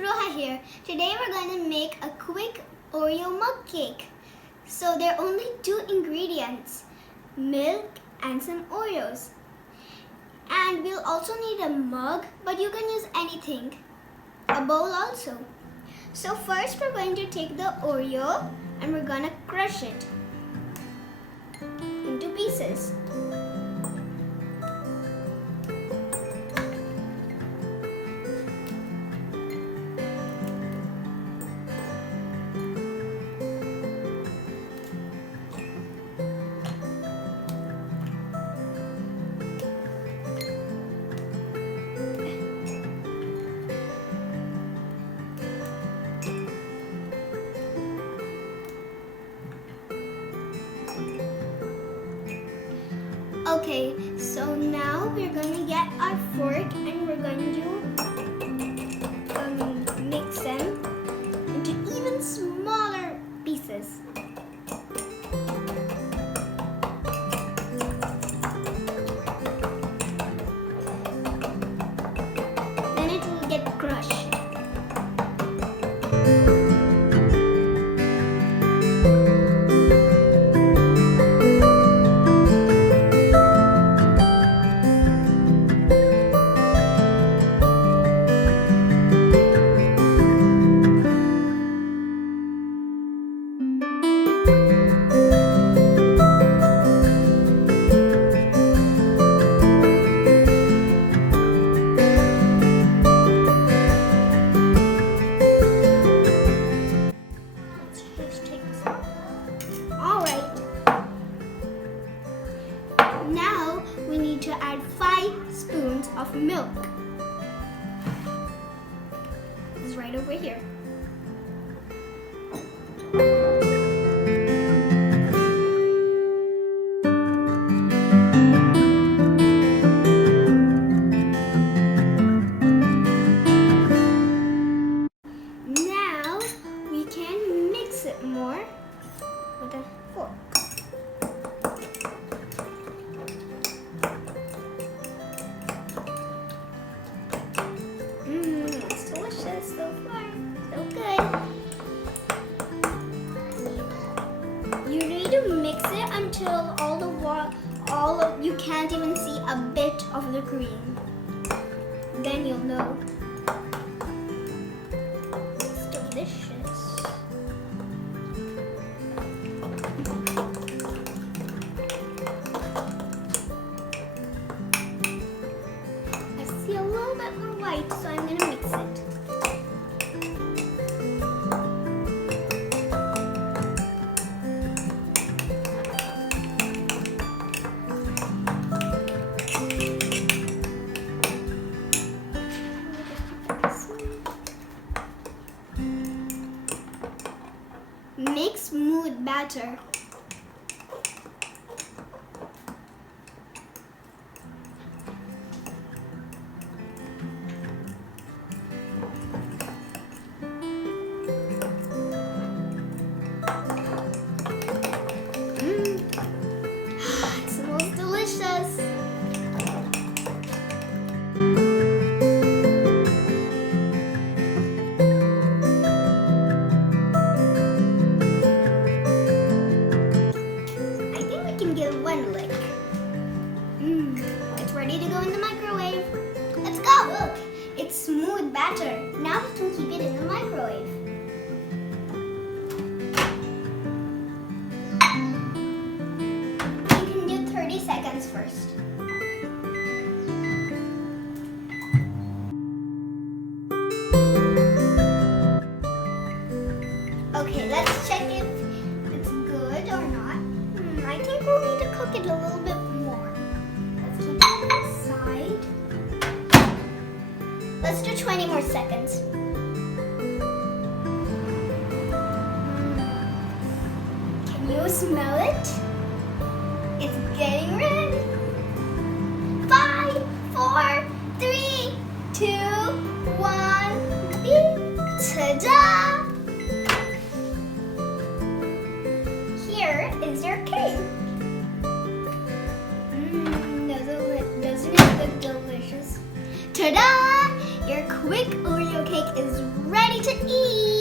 Spruha here. Today we're going to make a quick Oreo mug cake. So there are only two ingredients, milk and some Oreos. And we'll also need a mug, but you can use anything. A bowl also. So first we're going to take the Oreo and we're going to crush it into pieces. Okay, so now we're going to get our fork and we're going to mix them into even smaller pieces. Then it will get crushed. Now we need to add 5 spoons of milk. It's right over here. Now we can mix it more with a fork. It's delicious so far. So good. You need to mix it until you can't even see a bit of the cream. Then you'll know. It's delicious. I see a little bit more white, so I'm going to mix it. Make smooth batter. It smells delicious. I think we can give one lick. It's ready to go in the microwave. Let's go! Look, it's smooth batter. Now we can keep it in the microwave. You can do 30 seconds first. Okay, let's check if it's good or not. I think we'll need to cook it a little bit more. Let's keep it aside. Let's do 20 more seconds. Can you smell it? It's getting ready. 5, 4, 3, 2, 1, beep. Ta-da! Here is your cake. Doesn't it look delicious? Ta-da! Your quick Oreo cake is ready. to eat.